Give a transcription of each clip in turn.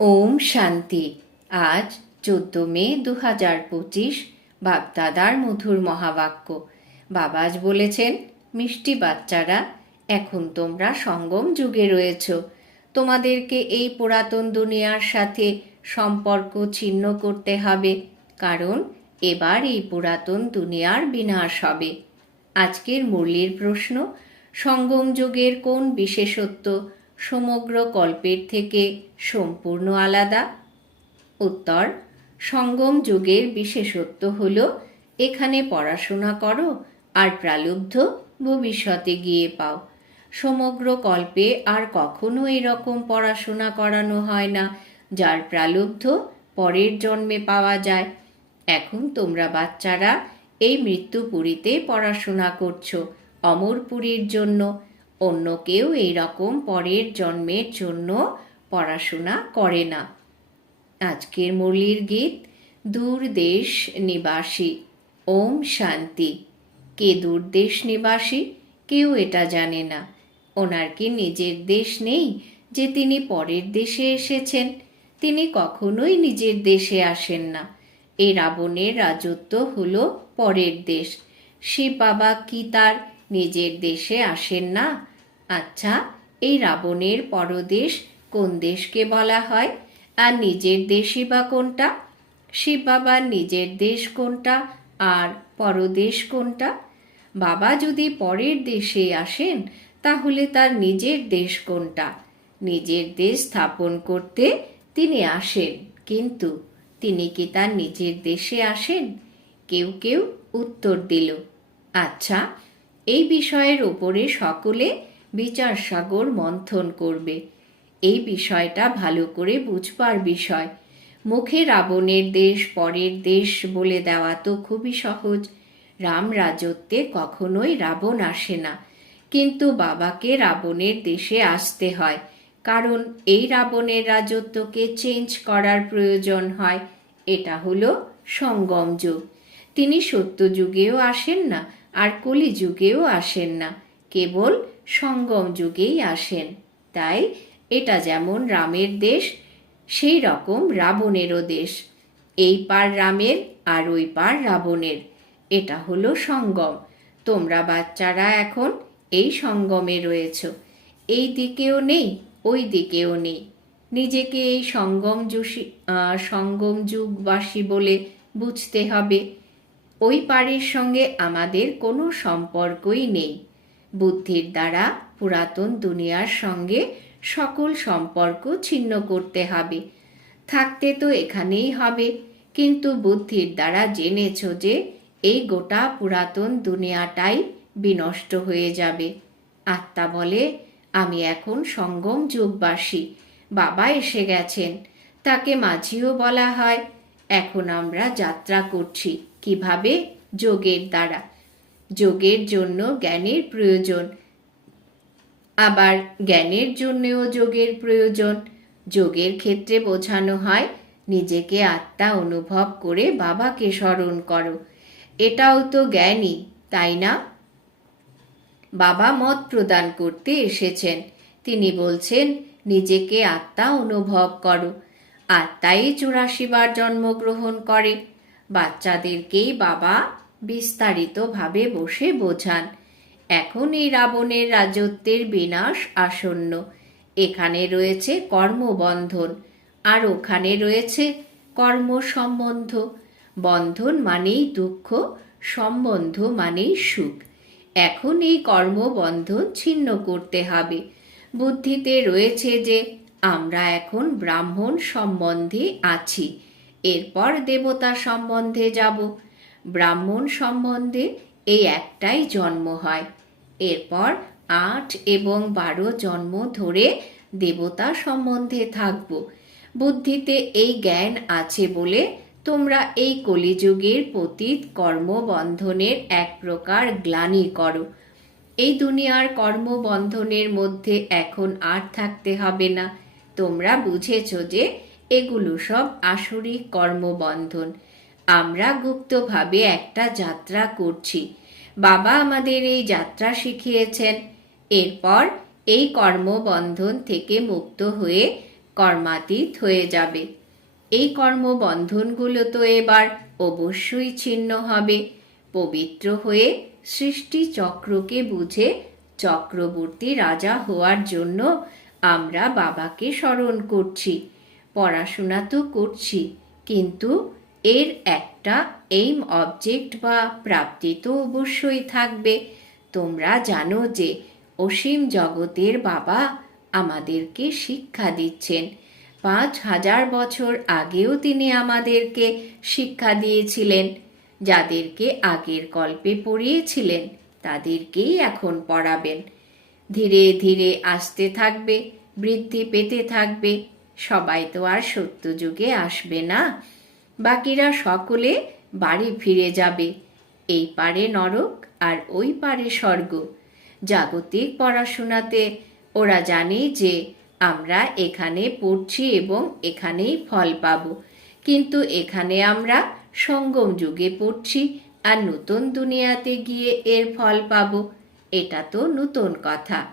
ওম শান্তি। আজ চোদ্দ মে দু হাজার পঁচিশ বাপদাদার মধুর মহাবাক্য। বাবাজ বলেছেন, মিষ্টি বাচ্চারা, এখন তোমরা সঙ্গম যুগে রয়েছ। তোমাদেরকে এই পুরাতন দুনিয়ার সাথে সম্পর্ক ছিন্ন করতে হবে, কারণ এবার এই পুরাতন দুনিয়ার বিনাশ হবে। আজকের মুরলির প্রশ্ন, সঙ্গম যুগের কোন বিশেষত্ব? সমগ্র কল্পের থেকে সম্পূর্ণ আলাদা। উত্তর, সঙ্গম যুগের বিশেষত্ব হল, এখানে পড়াশোনা করো আর প্রালুব্ধ ভবিষ্যতে গিয়ে পাও। সমগ্র কল্পে আর কখনো এরকম পড়াশোনা করানো হয় না, যার প্রালুব্ধ পরের জন্মে পাওয়া যায়। এখন তোমরা বাচ্চারা এই মৃত্যুপুরীতে পড়াশোনা করছ, অমরপুরীর জন্য। অন্য কেউ এই রকম পরের জন্মের জন্য পড়াশোনা করে না। আজকের মুরলির গীত, দূর দেশ নিবাসী, ওম শান্তি। কে দূর দেশ নিবাসী? কেউ এটা জানে না। ওনার কি নিজের দেশ নেই যে তিনি পরের দেশে এসেছেন? তিনি কখনোই নিজের দেশে আসেন না। এই রাবণের রাজত্ব হলো পরের দেশ। শিব বাবা কি তার নিজের দেশে আসেন না। আচ্ছা এই রাবণের পরদেশ কোন দেশকে বলা হয়? আর নিজের দেশই বা কোনটা? শিব বাবার নিজের দেশ কোনটা? আর পরদেশ কোনটা? বাবা যদি পরের দেশে আসেন, তাহলে তার নিজের দেশ কোনটা? নিজের দেশ স্থাপন করতে তিনি আসেন, কিন্তু তিনি কি তার নিজের দেশে আসেন? কেউ কেউ উত্তর দিল আচ্ছা এই বিষয়ের ওপরে সকলে বিচার সাগর মন্থন করবে। এই বিষয়টা ভালো করে বুঝবার বিষয়। মুখে রাবণের দেশ, পরের দেশ বলে দেওয়া তো খুবই সহজ। রাম রাজত্বে কখনোই রাবণ আসে না। কিন্তু বাবাকে রাবণের দেশে আসতে হয়। কারণ এই রাবণের রাজত্বকে চেঞ্জ করার প্রয়োজন হয়। এটা হলো সঙ্গম যুগ। তিনি সত্যযুগেও আসেন না আর কলিযুগেও আসেন না, কেবল সঙ্গম যুগেই আসেন। তাই এটা যেমন রামের দেশ, সেই রকম রাবণেরও দেশ। এই পার রামের আর ওই পার রাবণের। এটা হলো সঙ্গম। তোমরা বাচ্চারা এখন এই সঙ্গমে রয়েছ। এই দিকেও নেই, ওই দিকেও নেই। নিজেকে এই সঙ্গম সঙ্গম যুগবাসী বলে বুঝতে হবে। ওই পাড়ের সঙ্গে আমাদের কোনো সম্পর্কই নেই। বুদ্ধির দ্বারা পুরাতন দুনিয়ার সঙ্গে সকল সম্পর্ক ছিন্ন করতে হবে। থাকতে তো এখানেই হবে, কিন্তু বুদ্ধির দ্বারা জেনেছ যে এই গোটা পুরাতন দুনিয়াটাই বিনষ্ট হয়ে যাবে। আত্মা বলে, আমি এখন সঙ্গম যুগবাসী, বাবা এসে গেছেন। তাকে মাঝিও বলা হয়, এখন আমরা যাত্রা করছি। কীভাবে যোগের দ্বারা? যোগের জন্য জ্ঞানের প্রয়োজন। আবার জ্ঞানের জন্যেও যোগের প্রয়োজন। যোগের ক্ষেত্রে বোঝানো হয়, নিজেকে আত্মা অনুভব করে বাবাকে স্মরণ করো। এটাও তো জ্ঞানই, তাই না? বাবা মত প্রদান করতে এসেছেন। তিনি বলছেন, নিজেকে আত্মা অনুভব করো। আত্মাই চুরাশি বার জন্মগ্রহণ করে। বাচ্চাদেরকেই বাবা বিস্তারিতভাবে বসে বোঝান। এখন এই রাবণের রাজত্বের বিনাশ আসন্ন। এখানে রয়েছে কর্মবন্ধন আর ওখানে রয়েছে কর্ম সম্বন্ধ বন্ধন মানেই দুঃখ, সম্বন্ধ মানেই সুখ। এখন এই কর্মবন্ধন ছিন্ন করতে হবে। বুদ্ধিতে রয়েছে যে আমরা এখন ব্রাহ্মণ সম্বন্ধে আছি। এরপর দেবতা সম্বন্ধে যাব। ব্রাহ্মণ সম্বন্ধে এই একটাই জন্ম হয়। এরপর আট এবং বারো জন্ম ধরে দেবতা সম্বন্ধে থাকব। বুদ্ধিতে এই জ্ঞান আছে বলে তোমরা এই কলিযুগের পতীত কর্মবন্ধনের এক প্রকার গ্লানি করো। এই দুনিয়ার কর্মবন্ধনের মধ্যে এখন আর থাকতে হবে না। তোমরা বুঝেছ যে এগুলো সব আসরিক কর্মবন্ধন। আমরা গুপ্তভাবে একটা যাত্রা করছি। বাবা আমাদের এই যাত্রা শিখিয়েছেন। এরপর এই কর্মবন্ধন থেকে মুক্ত হয়ে কর্মাতীত হয়ে যাবে। এই কর্মবন্ধনগুলো তো এবার অবশ্যই ছিন্ন হবে। পবিত্র হয়ে সৃষ্টি চক্রকে বুঝে চক্রবর্তী রাজা হওয়ার জন্য আমরা বাবাকে স্মরণ করছি। পড়াশোনা তো করছি, কিন্তু এর একটা এইম অবজেক্ট বা প্রাপ্তি তো অবশ্যই থাকবে। তোমরা জানো যে অসীম জগতের বাবা আমাদেরকে শিক্ষা দিচ্ছেন। পাঁচ হাজার বছর আগেও তিনি আমাদেরকে শিক্ষা দিয়েছিলেন। যাদেরকে আগের কল্পে পড়িয়েছিলেন, তাদেরকেই এখন পড়াবেন। ধীরে ধীরে আসতে থাকবে, বৃদ্ধি পেতে থাকবে। সবাই তো আর সত্যযুগে আসবে না। বাকিরা সকলে বাড়ি ফিরে যাবে। এই পারে নরক আর ওই পারে স্বর্গ। জাগতিক পড়াশোনাতে ওরা জানে যে আমরা এখানে পড়ছি এবং এখানেই ফল পাব। কিন্তু এখানে আমরা সঙ্গম যুগে পড়ছি আর নতুন দুনিয়াতে গিয়ে এর ফল পাব। এটা তো নতুন কথা।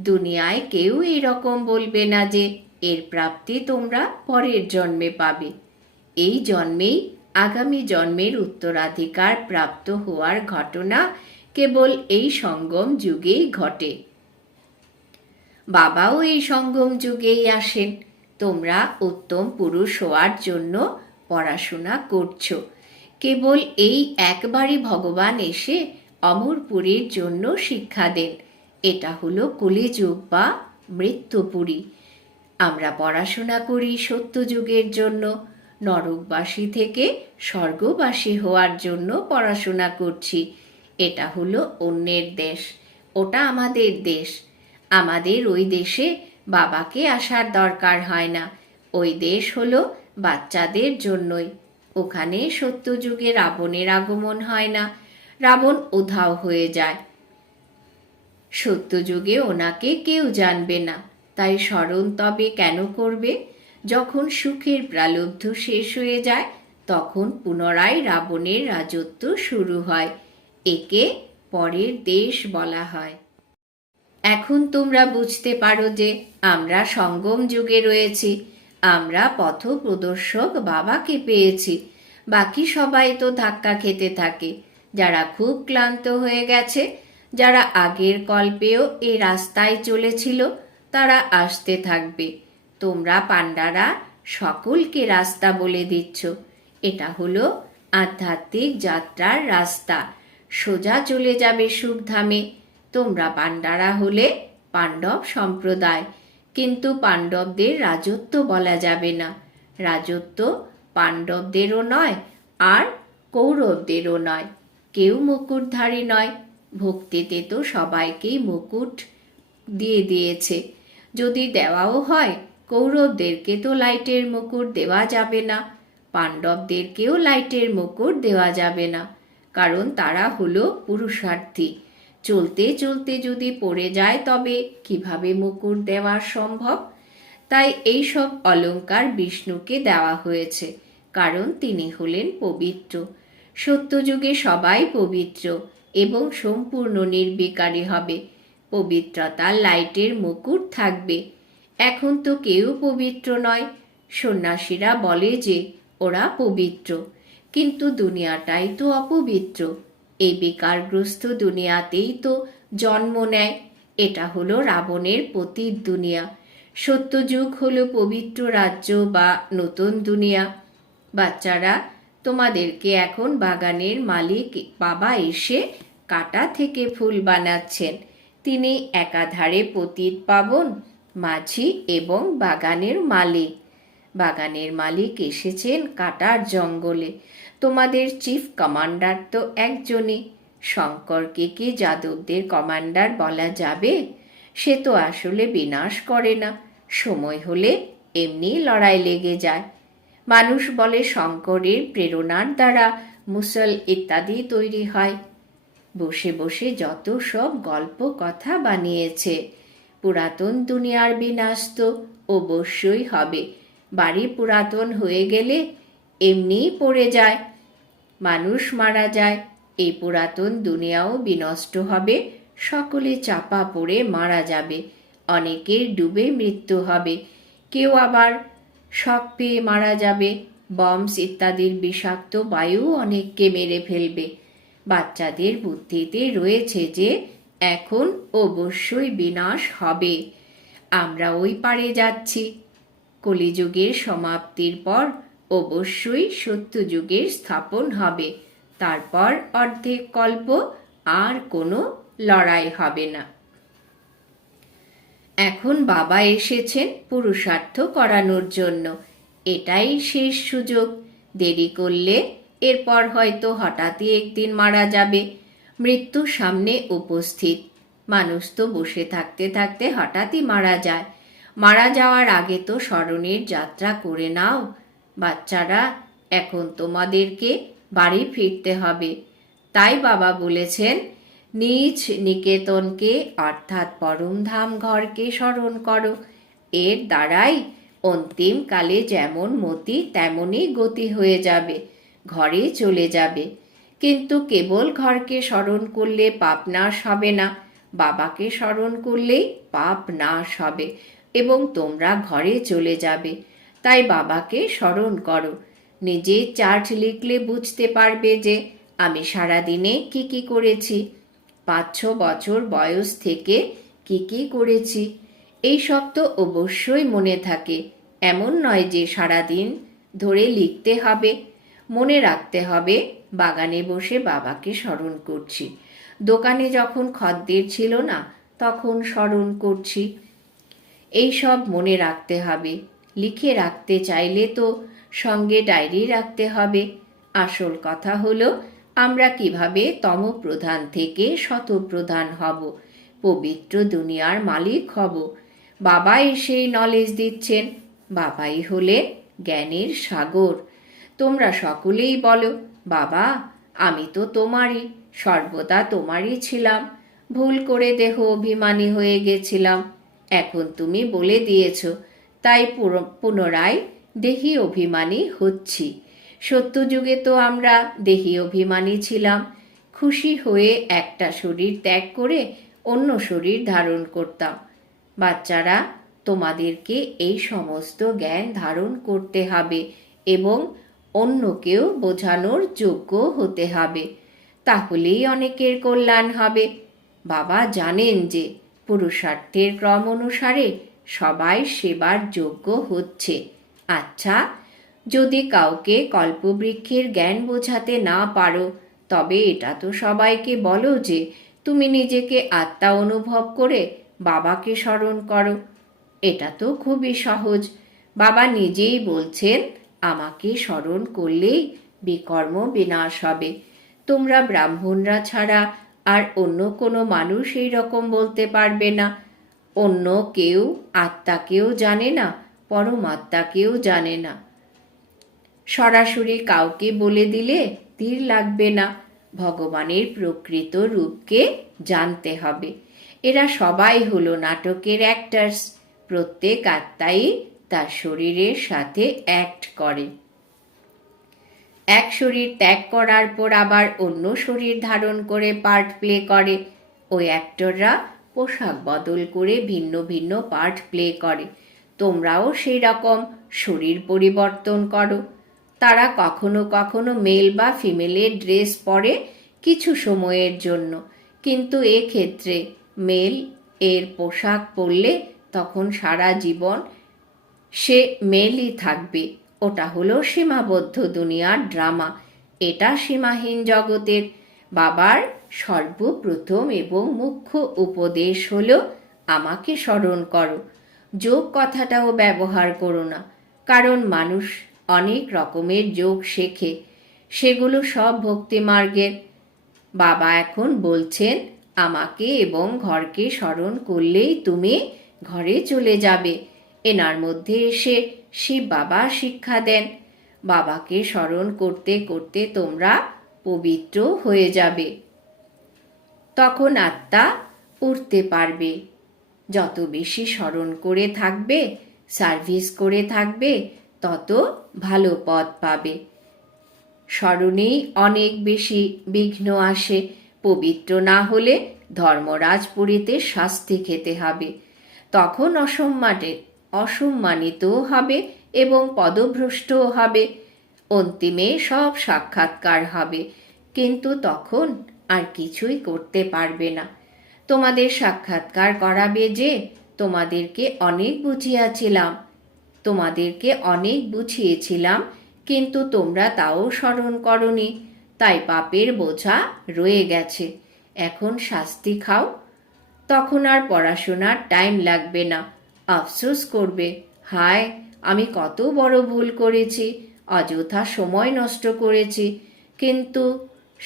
দুনিয়ায় কেউ এরকম বলবে না যে এর প্রাপ্তি তোমরা পরের জন্মে পাবে। এই জন্মেই আগামী জন্মের উত্তরাধিকার প্রাপ্ত হওয়ার ঘটনা কেবল এই সঙ্গম যুগেই ঘটে। বাবাও এই সঙ্গম যুগেই আসেন। তোমরা উত্তম পুরুষ হওয়ার জন্য পড়াশোনা করছ। কেবল এই একবারই ভগবান এসে অমরপুরীর জন্য শিক্ষা দেন। এটা হলো কলিযুগ বা মৃত্যুপুরী। আমরা পড়াশোনা করি সত্যযুগের জন্য, নরকবাসী থেকে স্বর্গবাসী হওয়ার জন্য পড়াশোনা করছি। এটা হলো অন্যের দেশ, ওটা আমাদের দেশ। আমাদের ওই দেশে বাবাকে আসার দরকার হয় না, ওই দেশ হলো বাচ্চাদের জন্যই। ওখানে সত্যযুগে রাবণের আগমন হয় না, রাবণ উধাও হয়ে যায়। সত্যযুগে ওনাকে কেউ জানবে না। তাই স্মরণ তবে কেন করবে? যখন সুখের প্রালব্ধ শেষ হয়ে যায়, তখন পুনরায় রাবণের রাজত্ব শুরু হয়। একে পরের দেশ বলা হয়। এখন তোমরা বুঝতে পারো যে আমরা সঙ্গম যুগে রয়েছি। আমরা পথ প্রদর্শক বাবাকে পেয়েছি। বাকি সবাই তো ধাক্কা খেতে থাকে। যারা খুব ক্লান্ত হয়ে গেছে, যারা আগের কল্পেও এ রাস্তায় চলেছিল তারা আসতে থাকবে। তোমরা পাণ্ডারা সকলকে রাস্তা বলে দিচ্ছ। এটা হলো আধ্যাত্মিক যাত্রার রাস্তা। সোজা চলে যাবে সুখধামে তোমরা পাণ্ডারা হলে পাণ্ডব সম্প্রদায়। কিন্তু পাণ্ডবদের রাজত্ব বলা যাবে না। রাজত্ব পাণ্ডবদেরও নয়, আর কৌরবদেরও নয়। কেউ মুকুটধারী নয়। ভক্তিতে তো সবাইকেই মুকুট দিয়ে দিয়েছে। যদি দেওয়াও হয়, কৌরবদেরকে তো লাইটের মুকুট দেওয়া যাবে না। পাণ্ডবদেরকেও লাইটের মুকুট দেওয়া যাবে না, কারণ তারা হলো পুরুষার্থী। চলতে চলতে যদি পড়ে যায় তবে কীভাবে মুকুট দেওয়া সম্ভব? তাই এই সব অলঙ্কার বিষ্ণুকে দেওয়া হয়েছে, কারণ তিনি হলেন পবিত্র। সত্যযুগে সবাই পবিত্র এবং সম্পূর্ণ নির্বিকারী হবে। পবিত্রতার লাইটের মুকুট থাকবে। এখন তো কেউ পবিত্র নয়। সন্ন্যাসীরা বলে যে, ওরা পবিত্র। কিন্তু দুনিয়াটাই তো অপবিত্র। এই বেকারগ্রস্ত দুনিয়াতেই তো জন্ম নেয়। এটা হলো রাবণের পতীত দুনিয়া। সত্যযুগ হলো পবিত্র রাজ্য বা নতুন দুনিয়া। বাচ্চারা, তোমাদেরকে এখন বাগানের মালিক বাবা এসে কাটা থেকে ফুল বানাচ্ছেন। তিনি একাধারে পতীত পাবন, মাঝি এবং বাগানের মালিক। বাগানের মালিক এসেছেন কাটার জঙ্গলে। তোমাদের চিফ কমান্ডার তো একজনই। শঙ্করকে কি যাদবদের কমান্ডার বলা যাবে? সে তো আসলে বিনাশ করে না। সময় হলে এমনি লড়াই লেগে যায়। মানুষ বলে শঙ্করের প্রেরণার দ্বারা মুসল ইত্যাদি তৈরি হয়। বসে বসে যত সব গল্প কথা বানিয়েছে। পুরাতন দুনিয়ার বিনাশ তো অবশ্যই হবে। বাড়ি পুরাতন হয়ে গেলে এমনিই পড়ে যায়। মানুষ মারা যায়, এই পুরাতন দুনিয়াও বিনষ্ট হবে। সকলে চাপা পড়ে মারা যাবে। অনেকের ডুবে মৃত্যু হবে। কেউ আবার শক পেয়ে মারা যাবে। বমস ইত্যাদির বিষাক্ত বায়ু অনেককে মেরে ফেলবে। বাচ্চাদের বুদ্ধিতে রয়েছে যে, এখন অবশ্যই বিনাশ হবে। আমরা ওই পারে যাচ্ছি। কলিযুগের সমাপ্তির পর অবশ্যই সত্যযুগের স্থাপন হবে। তারপর অর্ধেক কল্প আর কোনো লড়াই হবে না। এখন বাবা এসেছেন পুরুষার্থ করানোর জন্য। এটাই শেষ সুযোগ। দেরি করলে এরপর হয়তো হঠাৎই একদিন মারা যাবে। মৃত্যু সামনে উপস্থিত। মানুষ তো বসে থাকতে থাকতে হঠাৎই মারা যায়। মারা যাওয়ার আগে তো স্মরণের যাত্রা করে নাও। বাচ্চারা, এখন তোমাদেরকে বাড়ি ফিরতে হবে। তাই বাবা বলেছেন, নিজ নিকেতনকে, অর্থাৎ পরমধাম ঘরকে স্মরণ করো। এর দ্বারাই অন্তিমকালে যেমন মতি, তেমনই গতি হয়ে যাবে। ঘরে চলে যাবে। কিন্তু কেবল ঘরকে স্মরণ করলে পাপ নাশ হবে না। বাবাকে স্মরণ করলেই পাপ নাশ হবে এবং তোমরা ঘরে চলে যাবে। তাই বাবাকে স্মরণ করো। নিজে চার্ট লিখলে বুঝতে পারবে যে আমি সারাদিনে কি কি করেছি পাঁচ ছ বছর বয়স থেকে কি কি করেছি। এই সব তো অবশ্যই মনে থাকে। এমন নয় যে সারাদিন ধরে লিখতে হবে। মনে রাখতে হবে, বাগানে বসে বাবাকে স্মরণ করছি। দোকানে যখন খদ্দের ছিল না, তখন স্মরণ করছি। এই সব মনে রাখতে হবে, লিখে রাখতে চাইলে তো সঙ্গে ডায়েরি রাখতে হবে। আসল কথা হলো, আমরা কীভাবে তমপ্রধান থেকে শতপ্রধান হব, পবিত্র দুনিয়ার মালিক হব। বাবা এসেই নলেজ দিচ্ছেন, বাবাই হলেন জ্ঞানের সাগর। তোমরা সকলেই বলো, বাবা, আমি তো তোমারই, সর্বদা তোমারই ছিলাম। ভুল করে দেহ অভিমানী হয়ে গেছিলাম। এখন তুমি বলে দিয়েছ, তাই পুনরায় দেহি অভিমানী হচ্ছি। সত্যযুগে তো আমরা দেহি অভিমানী ছিলাম। খুশি হয়ে একটা শরীর ত্যাগ করে অন্য শরীর ধারণ করতাম। বাচ্চারা, তোমাদেরকে এই সমস্ত জ্ঞান ধারণ করতে হবে এবং অন্যকেও বোঝানোর যোগ্য হতে হবে। তাহলেই অনেকের কল্যাণ হবে। বাবা জানেন যে পুরুষার্থের ক্রম অনুসারে সবাই সেবার যোগ্য হচ্ছে। আচ্ছা যদি কাউকে কল্পবৃক্ষের জ্ঞান বোঝাতে না পারো, তবে এটা তো সবাইকে বলো যে তুমি নিজেকে আত্মা অনুভব করে বাবাকে স্মরণ করো। এটা তো খুবই সহজ। বাবা নিজেই বলছেন আমাকে স্মরণ করলেই বিকর্ম বিনাশ হবে। তোমরা ব্রাহ্মণরা ছাড়া আর অন্য কোনো মানুষ এই রকম বলতে পারবে না। অন্য কেউ আত্মাকেও জানে না, পরমাত্মাকেও জানে না। সরাসরি কাউকে বলে দিলে তীর লাগবে না। ভগবানের প্রকৃত রূপকে জানতে হবে। এরা সবাই হলো নাটকের অ্যাক্টার্স প্রত্যেক আত্মাই তার শরীরের সাথে অ্যাক্ট করে। এক শরীর ত্যাগ করার পর আবার অন্য শরীর ধারণ করে পার্ট প্লে করে। ওই অ্যাক্টররা পোশাক বদল করে ভিন্ন ভিন্ন পার্ট প্লে করে। তোমরাও সেই রকম শরীর পরিবর্তন করো। তারা কখনো কখনো মেল বা ফিমেলের ড্রেস পরে কিছু সময়ের জন্য। কিন্তু এক্ষেত্রে মেল এর পোশাক পরলে তখন সারা জীবন সে মেলই থাকবে। ওটা হলো সীমাবদ্ধ দুনিয়ার ড্রামা। এটা সীমাহীন জগতের। বাবার সর্বপ্রথম এবং মুখ্য উপদেশ হলো, আমাকে স্মরণ করো। যোগ কথাটাও ব্যবহার করো না। কারণ মানুষ অনেক রকমের যোগ শেখে। সেগুলো সব ভক্তি মার্গের। বাবা এখন বলছেন, আমাকে এবং ঘরকে স্মরণ করলেই তুমি ঘরে চলে যাবে। এনার মধ্যে এসে শিব বাবা শিক্ষা দেন। বাবাকে স্মরণ করতে করতে তোমরা পবিত্র হয়ে যাবে। তখন আত্মা উঠতে পারবে। যত বেশি স্মরণ করে থাকবে, সার্ভিস করে থাকবে, তত ভালো পথ পাবে। স্মরণেই অনেক বেশি বিঘ্ন আসে। পবিত্র না হলে ধর্মরাজপুরীতে শাস্তি খেতে হবে। তখন অসম্মানে অসম্মানিতও হবে এবং পদভ্রষ্টও হবে। অন্তিমে সব সাক্ষাৎকার হবে। কিন্তু তখন আর কিছুই করতে পারবে না। তোমাদের সাক্ষাৎকার করাবে যে, তোমাদেরকে অনেক বুঝিয়াছিলাম। তোমাদেরকে অনেক বুঝিয়েছিলাম, কিন্তু তোমরা তাও স্মরণ করনি। তাই পাপের বোঝা রয়ে গেছে। এখন শাস্তি খাও। তখন আর পড়াশোনার টাইম লাগবে না। আফসোস করবে। হায়, আমি কত বড় ভুল করেছি, অযথা সময় নষ্ট করেছি। কিন্তু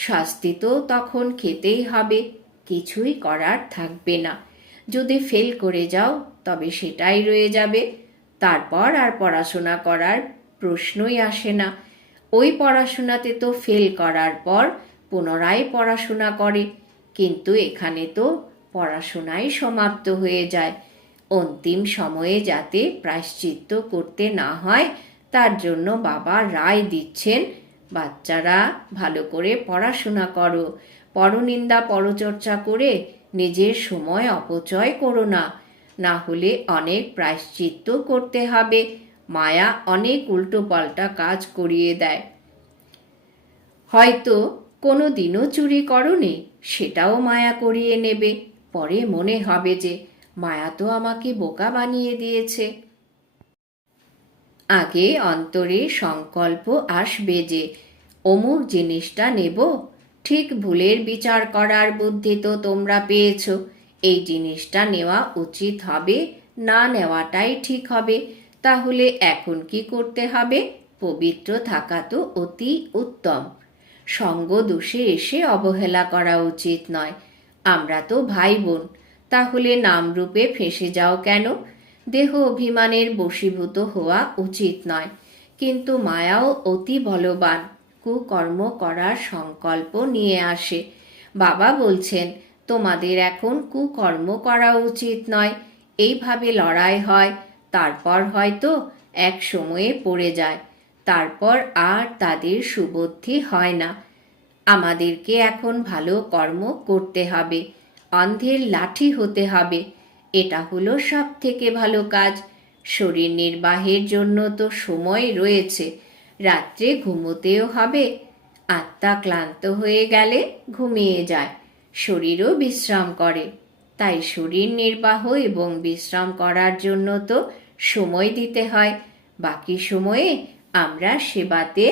শাস্তি তো তখন খেতেই হবে, কিছুই করার থাকবে না। যদি ফেল করে যাও, তবে সেটাই রয়ে যাবে। তারপর আর পড়াশোনা করার প্রশ্নই আসে না। ওই পড়াশোনাতে তো ফেল করার পর পুনরায় পড়াশোনা করে, কিন্তু এখানে তো পড়াশোনাই সমাপ্ত হয়ে যায়। অন্তিম সময়ে যাতে প্রায়শ্চিত্ত করতে না হয়, তার জন্য বাবা রায় দিচ্ছেন, বাচ্চারা, ভালো করে পড়াশোনা করো। পরনিন্দা পরচর্চা করে নিজের সময় অপচয় করো না। না হলে অনেক প্রায়শ্চিত্ত করতে হবে। মায়া অনেক উল্টোপাল্টা কাজ করিয়ে দেয়। হয়তো কোনো দিনও চুরি করনি, সেটাও মায়া করিয়ে নেবে। পরে মনে হবে যে মায়া তো আমাকে বোকা বানিয়ে দিয়েছে। আগে অন্তরে সংকল্প আসবে যে, অমুক জিনিসটা নেব, ঠিক ভুলের বিচার করার বুদ্ধি তো তোমরা পেয়েছ। এই জিনিসটা নেওয়া উচিত হবে, না নেওয়াটাই ঠিক হবে। তাহলে এখন কি করতে হবে? পবিত্র থাকা তো অতি উত্তম। সঙ্গ দোষে এসে অবহেলা করা উচিত নয়। আমরা তো ভাই বোন তাহলে নামরূপে ফেসে যাও কেন? দেহ অভিমানের বশীভূত হওয়া উচিত নয়। কিন্তু মায়াও অতি বলবান। কুকর্ম করার সংকল্প নিয়ে আসে। বাবা বলছেন, তোমাদের এখন কুকর্ম করা উচিত নয়। এইভাবে লড়াই হয়, তারপর হয়তো এক সময়ে পড়ে যায়। তারপর আর তাদের সুবুদ্ধি হয় না। আমাদেরকে এখন ভালো কর্ম করতে হবে। অন্ধের লাঠি হতে হবে। এটা হলো সব থেকে ভালো কাজ। শরীর নির্বাহের জন্য তো সময় রয়েছে। রাত্রে ঘুমোতেও হবে। আত্মা ক্লান্ত হয়ে গেলে ঘুমিয়ে যায়। শরীরও বিশ্রাম করে। তাই শরীর নির্বাহ এবং বিশ্রাম করার জন্য তো সময় দিতে হয়। বাকি সময়ে আমরা সেবাতে,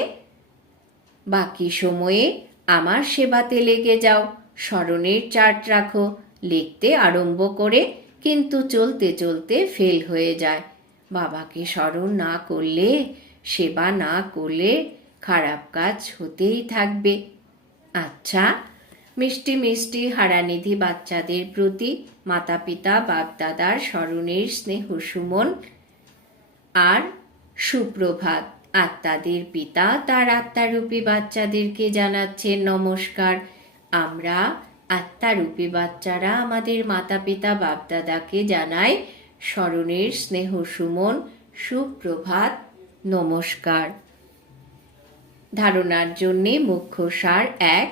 বাকি সময়ে আমার সেবাতে লেগে যাও। স্মরণের চার্ট রাখো, লিখতে আরম্ভ করে কিন্তু চলতে চলতে ফেল হয়ে যায়। বাবাকে স্মরণ না করলে, সেবা না করলে খারাপ কাজ হতেই থাকবে। আচ্ছা মিষ্টি মিষ্টি হারানিধি বাচ্চাদের প্রতি মাতা পিতা বাপদাদার স্মরণের স্নেহ সুমন আর সুপ্রভাত আত্মাদের পিতা, তার আত্মারূপী বাচ্চাদেরকে জানাচ্ছেন নমস্কার। আমরা আত্মারূপী বাচ্চারা আমাদের মাতা পিতা বাপদাদাকে জানাই স্মরণের স্নেহ সুমন, সুপ্রভাত, নমস্কার। ধারণার জন্যে মুখ্য সার এক,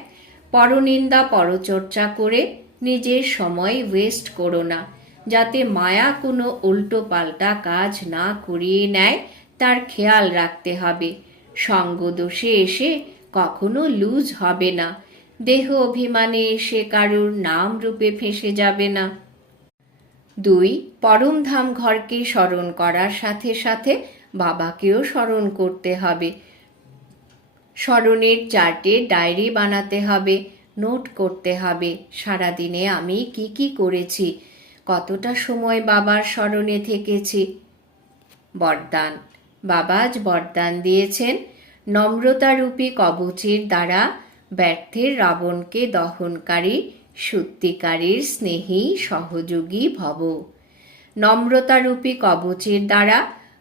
পরনিন্দা পরচর্চা করে নিজের সময় ওয়েস্ট করো না, যাতে মায়া কোনো উল্টো পাল্টা কাজ না করিয়ে নেয়, তার খেয়াল রাখতে হবে। সঙ্গ দোষে এসে কখনো লুজ হবে না। দেহ অভিমানে এসে কারুর নাম রূপে ফেসে যাবে না। দুই পরমধাম ঘরকে স্মরণ করার সাথে সাথে বাবাকেও স্মরণ করতে হবে। স্মরণের চার্টে ডায়েরি বানাতে হবে, নোট করতে হবে, সারাদিনে আমি কি কি করেছি, কতটা সময় বাবার স্মরণে থেকেছি। বরদান, বাবা আজ বরদান দিয়েছেন, নম্রতারূপী কবচের দ্বারা ব্যর্থের রাবণকে দহনকারী সত্যিকারীর স্নেহী সহযোগী ভব। নম্রতারূপী কবচের দ্বারা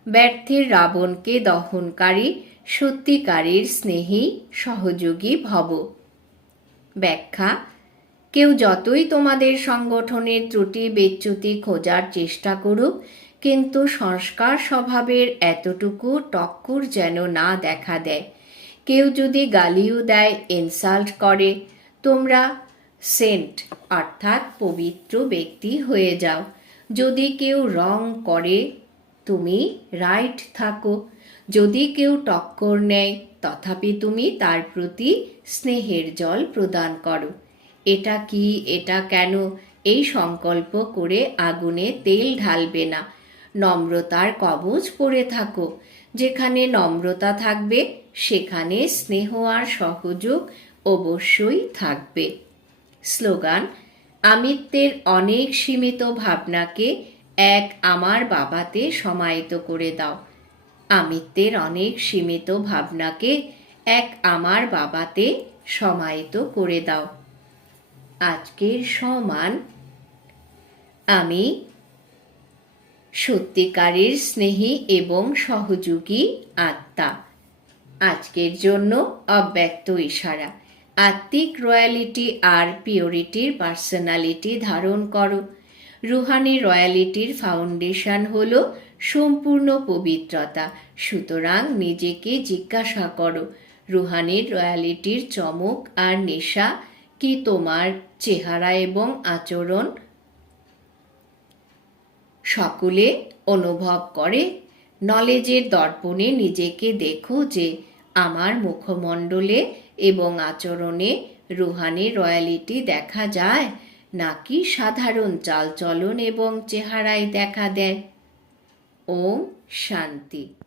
ব্যর্থের রাবণকে দহনকারী সত্যিকারীর স্নেহী সহযোগী ভব। ব্যাখ্যা, কেউ যতই তোমাদের সংগঠনের ত্রুটি বেচ্যুতি খোঁজার চেষ্টা করুক, কিন্তু সংস্কার স্বভাবের এতটুকু টক্কর যেন না দেখা দেয়। কেউ যদি গালিও দেয় ইনসাল্ট করে, তোমরা সেন্ট অর্থাৎ পবিত্র ব্যক্তি হয়ে যাও। যদি কেউ রং করে, তুমি রাইট থাকো। যদি কেউ টক্কর নেয়, তথাপি তুমি তার প্রতি স্নেহের জল প্রদান করো। এটা কি, এটা কেন? এই সংকল্প করে আগুনে তেল ঢালবে না। নম্রতার কবচ পরে থাকো। যেখানে নম্রতা থাকবে সেখানে স্নেহ আর সহযোগ অবশ্যই থাকবে। স্লোগান, আমিত্বের অনেক সীমিত ভাবনাকে এক আমার বাবাতে সমাহিত করে দাও। আমিত্বের অনেক সীমিত ভাবনাকে এক আমার বাবাতে সমাহিত করে দাও। আজকের সমান, আমি সত্যিকারের স্নেহী এবং সহযোগী আত্মা। আজকের জন্য অব্যক্ত ইশারা। আত্মিক রয়্যালিটি আর পিওরিটির পার্সোনালিটি ধারণ করো। রুহানি রয়্যালিটির ফাউন্ডেশন হল সম্পূর্ণ পবিত্রতা। সুতরাং নিজেকে জিজ্ঞাসা করো, রুহানির রয়্যালিটির চমক আর নেশা কি তোমার চেহারা এবং আচরণ? সকলে অনুভব করে, নলেজের দর্পণে নিজেকে দেখো যে আমার মুখমণ্ডলে এবং আচরণে রুহানি রয়্যালিটি দেখা যায়, নাকি সাধারণ চালচলন এবং চেহারায় দেখা দেয়? ওম শান্তি।